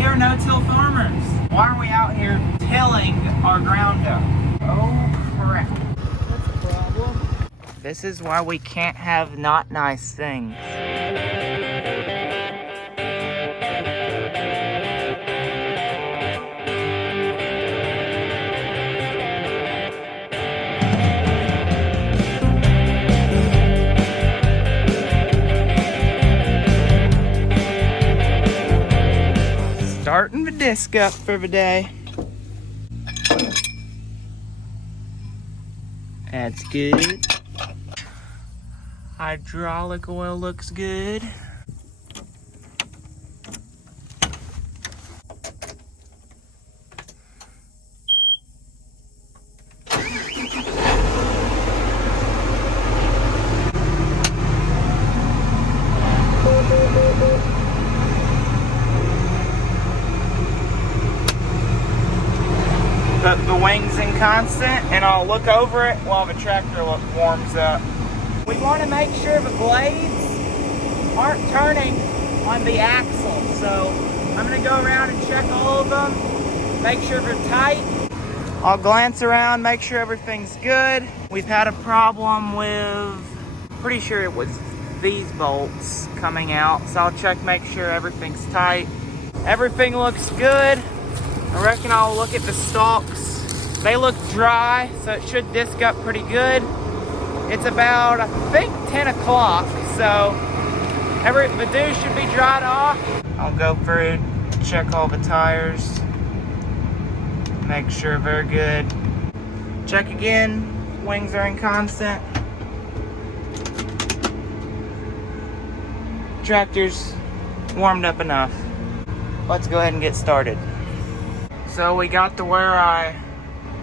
We are no-till farmers. Why are we out here tilling our ground up? Oh crap. That's a problem. This is why we can't have not nice things. Starting the disc up for the day. That's good. Hydraulic oil looks good. Put the wings in constant and I'll look over it while the tractor warms up. We want to make sure the blades aren't turning on the axle. So I'm going to go around and check all of them, make sure they're tight. I'll glance around, make sure everything's good. We've had a problem with, pretty sure it was these bolts coming out. So I'll check, make sure everything's tight. Everything looks good. I reckon I'll look at the stalks. They look dry, so it should disc up pretty good. It's about, I think, 10 o'clock, so the dew should be dried off. I'll go through, check all the tires, make sure they're good. Check again, wings are in constant. Tractor's warmed up enough. Let's go ahead and get started. So we got to where I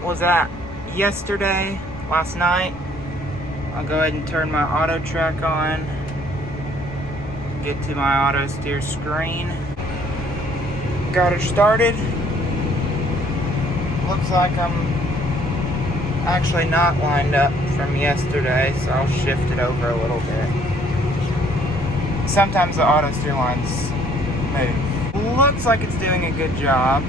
was at yesterday, last night. I'll go ahead and turn my auto track on. Get to my auto steer screen. Got her started. Looks like I'm actually not lined up from yesterday, so I'll shift it over a little bit. Sometimes the auto steer lines move. Looks like it's doing a good job.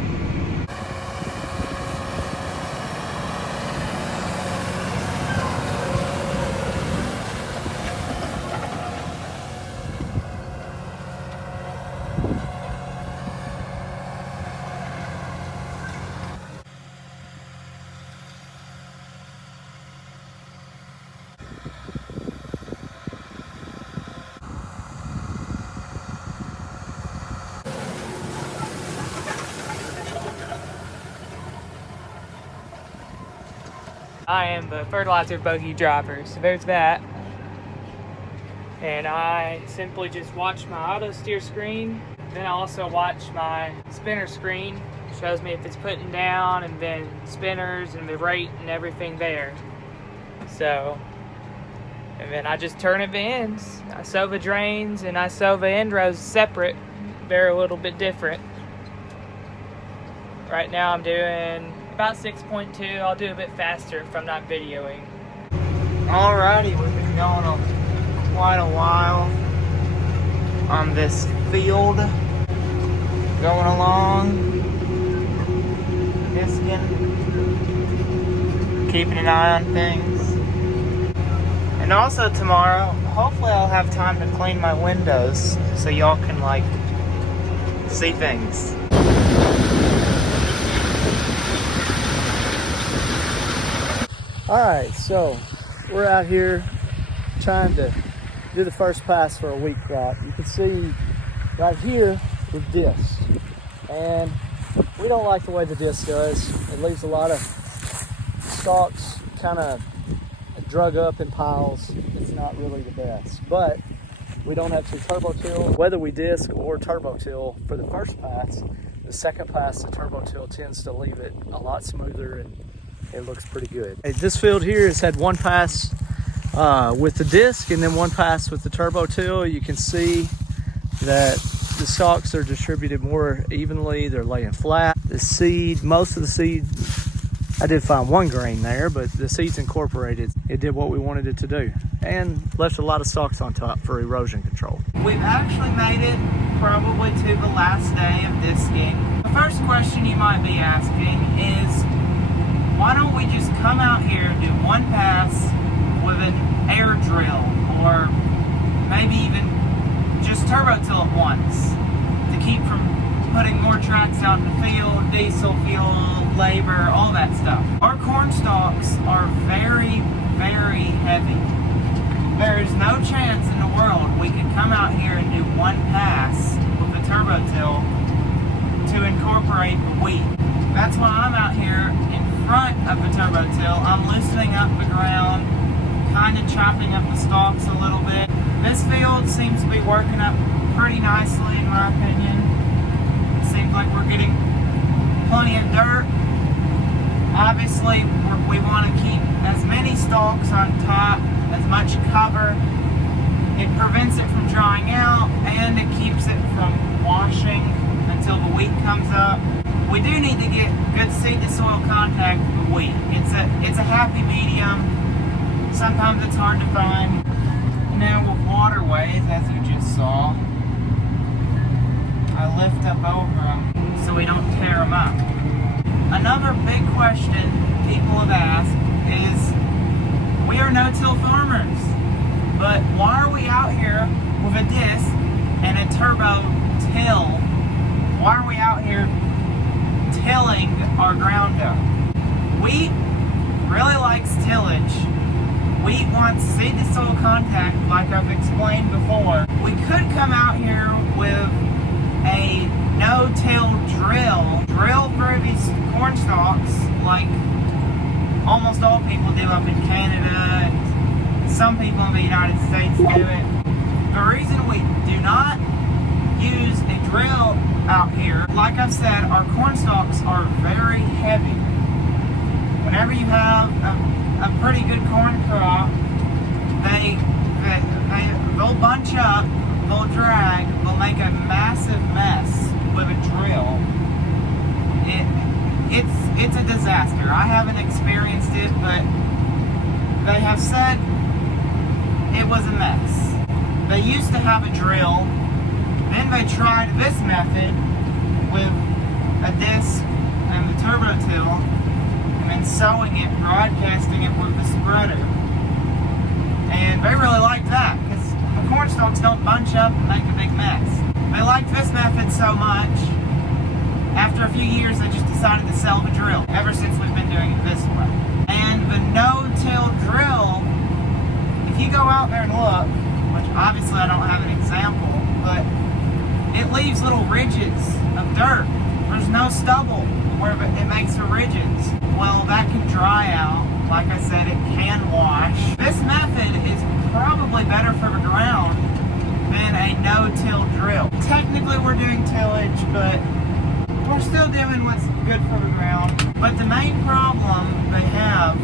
I am the fertilizer buggy driver, so there's that. And I simply just watch my auto steer screen. Then I also watch my spinner screen. Shows me if it's putting down, and then spinners and the rate and everything there. So, and then I just turn at the ends. I sew the drains and I sew the end rows separate. They're a little bit different. Right now I'm doing about 6.2. I'll do a bit faster if I'm not videoing. Alrighty, we've been going on quite a while on this field. Going along, disking, keeping an eye on things. And also tomorrow, hopefully I'll have time to clean my windows so y'all can like see things. Alright, so we're out here trying to do the first pass for a wheat crop. You can see right here with disc, and we don't like the way the disc does. It leaves a lot of stalks kind of drug up in piles. It's not really the best, but we don't have to turbo till. Whether we disc or turbo till for the first pass, the second pass the turbo till tends to leave it a lot smoother and it looks pretty good. This field here has had one pass with the disc and then one pass with the turbo till. You can see that the stalks are distributed more evenly. They're laying flat. The seed, most of the seed, I did find one grain there, but the seed's incorporated. It did what we wanted it to do and left a lot of stalks on top for erosion control. We've actually made it probably to the last day of disking. The first question you might be asking is, why don't we just come out here and do one pass with an air drill, or maybe even just turbo till it once, to keep from putting more tracks out in the field, diesel fuel, labor, all that stuff. Our corn stalks are very, very heavy. There is no chance in the world we could come out here and do one pass with the turbo till to incorporate the wheat. That's why I'm out here in front of the turbo till. I'm loosening up the ground, kind of chopping up the stalks a little bit. This field seems to be working up pretty nicely in my opinion. It seems like we're getting plenty of dirt. Obviously, we want to keep as many stalks on top, as much cover. It prevents it from drying out, and it keeps it from washing until the wheat comes up. We do need to get good seed to soil contact with the wheat. It's a happy medium. Sometimes it's hard to find. Now with waterways, as you just saw, I lift up over them so we don't tear them up. Another big question people have asked is, we are no-till farmers, but why are we out here with a disc and a turbo till? Why are we out here tilling our ground up? Wheat really likes tillage. Wheat wants seed to soil contact, like I've explained before. We could come out here with a no-till drill through these corn stalks like almost all people do up in Canada, and some people in the United States do it. The reason we do not use a drill out here, like I've said, our corn stalks are very heavy. Whenever you have a pretty good corn crop, they'll bunch up, they'll drag, they'll make a massive mess with a drill. It's a disaster. I haven't experienced it, but they have said it was a mess. They used to have a drill, then they tried this method with a disc and the turbo till, and then sewing it, broadcasting it with the spreader. And they really liked that, because the corn stalks don't bunch up and make a big mess. They liked this method so much, after a few years they just decided to sell the drill, ever since we've been doing it this way. And the no-till drill, if you go out there and look, which obviously I don't have an example, but it leaves little ridges of dirt. There's no stubble where it makes the ridges. Well, that can dry out. Like I said, it can wash. This method is probably better for the ground than a no-till drill. Technically we're doing tillage, but we're still doing what's good for the ground. But the main problem they have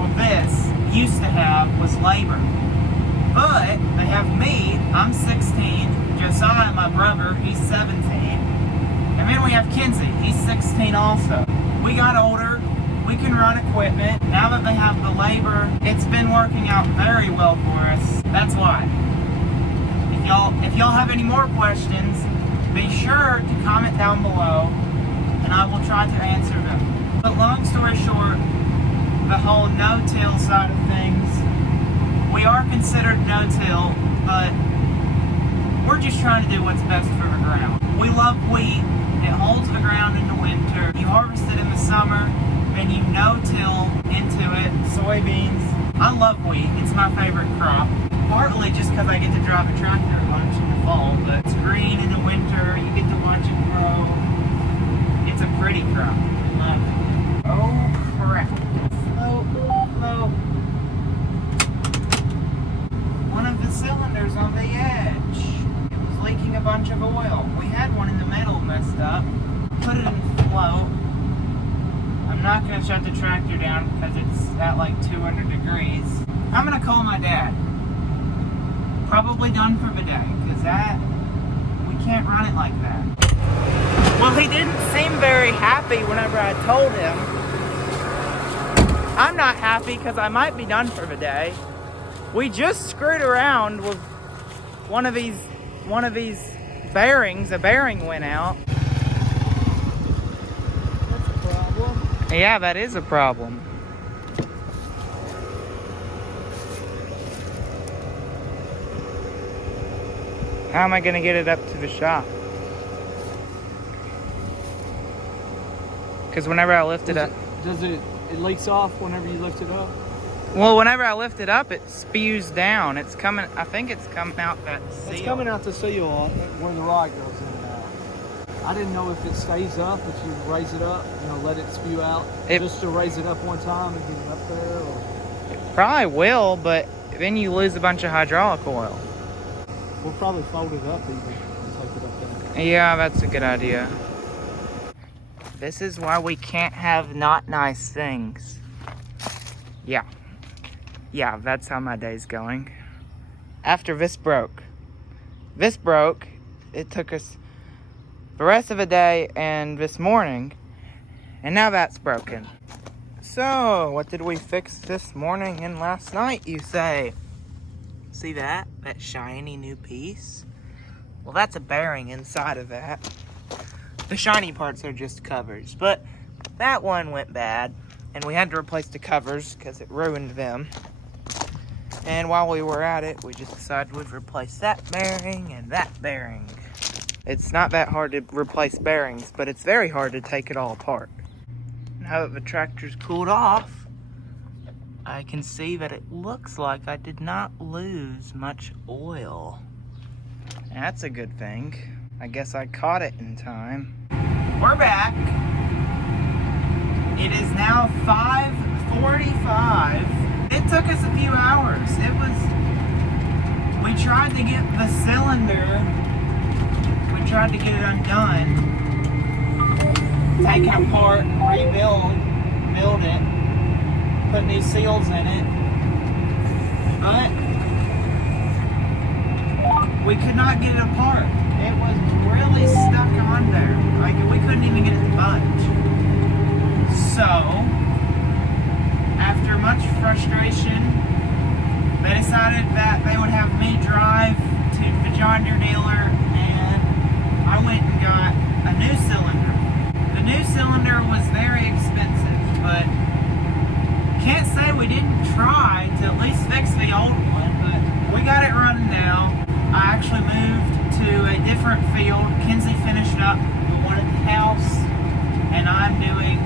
with this, used to have, was labor. But they have me, I'm 16, Josiah, my brother, he's 17, and then we have Kinsey, he's 16 also. We got older, we can run equipment. Now that they have the labor, it's been working out very well for us. That's why. If y'all have any more questions, be sure to comment down below, and I will try to answer them. But long story short, the whole no-till side of things, we are considered no-till, but we're just trying to do what's best for the ground. We love wheat. It holds the ground in the winter. You harvest it in the summer, then you no-till into it. Soybeans. I love wheat. It's my favorite crop. Partly just because I get to drive a tractor a bunch in the fall, but it's green in the winter. You get to watch it grow. It's a pretty crop. Love it. Oh crap. Float. One of the cylinders on the edge, it was leaking a bunch of oil. We had one in the middle messed up. Put it in float. I'm not going to shut the tractor down because it's at like 200 degrees. I'm going to call my dad. Probably done for the day, because we can't run it like that. Well, he didn't seem very happy whenever I told him. I'm not happy because I might be done for the day. We just screwed around with one of these bearings. A bearing went out. That's a problem. Yeah, that is a problem. How am I gonna get it up to the shop? Because whenever I lift it up... It leaks off whenever you lift it up? Well, whenever I lift it up, it spews down. It's coming, I think it's coming out that seal. It's coming out the seal where the rod goes in and out. I didn't know if it stays up, if you raise it up, let it spew out. Just to raise it up one time and get it up there? Or... It probably will, but then you lose a bunch of hydraulic oil. We'll probably fold it up even and take it up there. Yeah, that's a good idea. This is why we can't have not nice things. Yeah, that's how my day's going. After this broke, it took us the rest of the day and this morning, and now that's broken. So, what did we fix this morning and last night, you say? See that? That shiny new piece? Well, that's a bearing inside of that. The shiny parts are just covers, but that one went bad, and we had to replace the covers because it ruined them. And while we were at it, we just decided we'd replace that bearing and that bearing. It's not that hard to replace bearings, but it's very hard to take it all apart. Now that the tractor's cooled off, I can see that it looks like I did not lose much oil. That's a good thing. I guess I caught it in time. We're back. It is now 5:45. It took us a few hours. We tried to get the cylinder, we tried to get it undone, take it apart, build it, put new seals in it, but we could not get it apart. It was really stuck on there. Like, we couldn't even get it to budge. So, after much frustration, they decided that they would have me drive to the John Deere dealer, and I went and got a new cylinder. The new cylinder was very expensive, but can't say we didn't try to at least fix the old one, but we got it running now. I actually moved to a different field. Kenzie finished up the one at the house, and I'm doing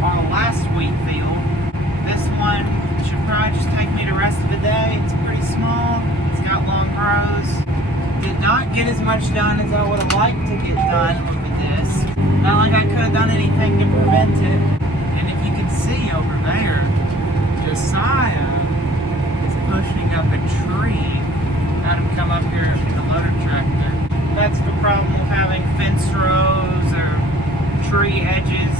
our last wheat field. This one should probably just take me the rest of the day. It's pretty small, it's got long rows. Did not get as much done as I would have liked to get done with this. Not like I could have done anything to prevent it. And if you can see over there, Josiah is pushing up a tree. Had him come up here in a loader tractor. That's the problem with having fence rows or tree edges.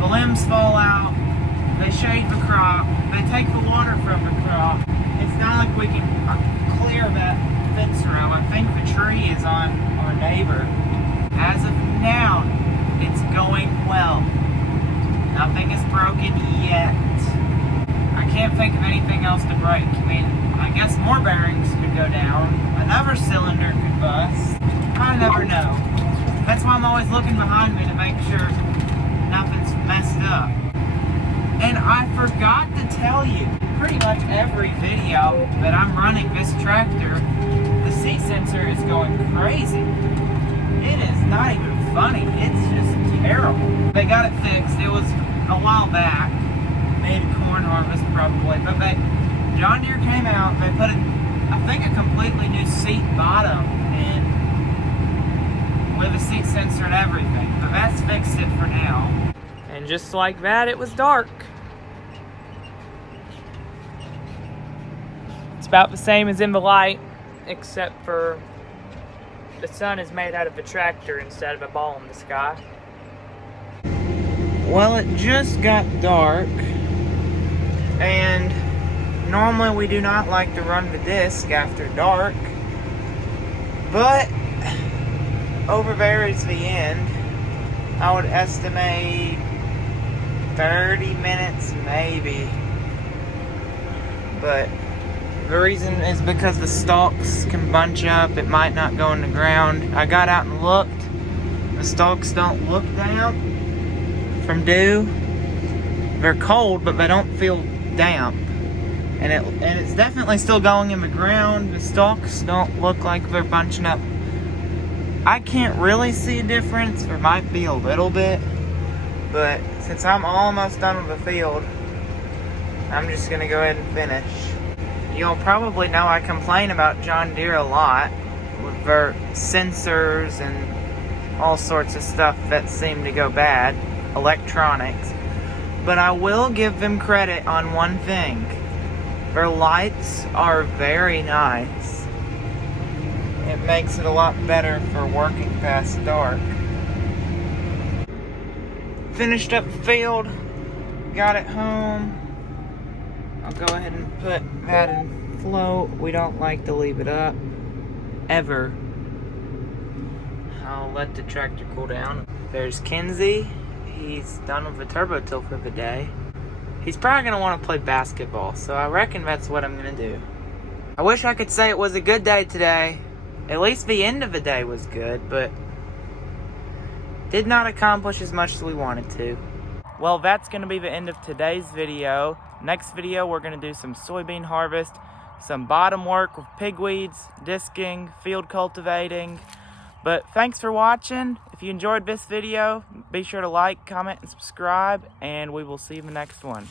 The limbs fall out, they shade the crop, they take the water from the crop. It's not like we can clear that fence row. I think the tree is on our neighbor. As of now, it's going well. Nothing is broken yet. I can't think of anything else to break. I mean, I guess more bearings could go down. Another cylinder could bust. I never know. That's why I'm always looking behind me to make sure nothing's messed up. And I forgot to tell you, pretty much every video that I'm running this tractor, the seat sensor is going crazy. It is not even funny. It's just terrible. They got it fixed. It was a while back. Mid-corn harvest probably. But John Deere came out, they put I think a completely new seat bottom in with a seat sensor and everything. But that's fixed it for now. And just like that, it was dark. It's about the same as in the light, except for the sun is made out of a tractor instead of a ball in the sky. Well, it just got dark, and normally we do not like to run the disc after dark, but over there is the end. I would estimate 30 minutes maybe, but The reason is because the stalks can bunch up. It might not go in the ground. I got out and looked. The stalks don't look damp from dew. They're cold, but they don't feel damp. And it's definitely still going in the ground. The stalks don't look like they're bunching up. I can't really see a difference. There might be a little bit. But since I'm almost done with the field, I'm just going to go ahead and finish. You'll probably know I complain about John Deere a lot with their sensors and all sorts of stuff that seem to go bad, electronics. But I will give them credit on one thing. Their lights are very nice. It makes it a lot better for working past dark. Finished up the field, got it home. I'll go ahead and put that in float. We don't like to leave it up, ever. I'll let the tractor cool down. There's Kenzie. He's done with the turbo till for the day. He's probably going to want to play basketball, so I reckon that's what I'm going to do. I wish I could say it was a good day today. At least the end of the day was good, but did not accomplish as much as we wanted to. Well, that's going to be the end of today's video. Next video, we're going to do some soybean harvest, some bottom work with pigweeds, disking, field cultivating. But thanks for watching. If you enjoyed this video, be sure to like, comment, and subscribe, and we will see you in the next one.